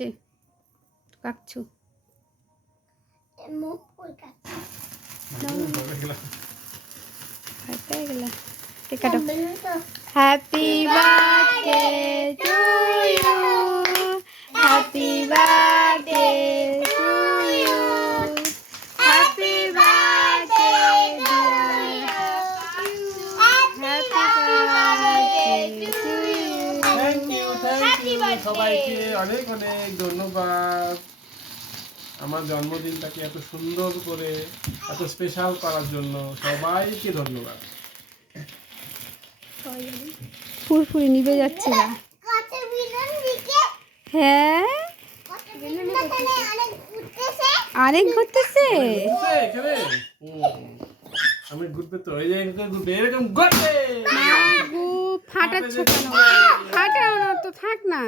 তে কাকছু মুখ কই কাটছে হাতে গেলা কেক কাটো happy birthday to you happy birthday to you happy birthday thank you সবাইকে অনেক অনেক ধন্যবাদ আমার জন্মদিনটাকে এত সুন্দর করে এত স্পেশাল করার জন্য সবাইকে ধন্যবাদ। ফুরফুরি নিভে যাচ্ছে না হ্যাঁ অনেক ঘুরতেছে আমি ঘুরবে তো এই যে ঘুরবে এরকম ঘুরবে ফাটাচ্ছ কেন ফাটাও না তো থাক না।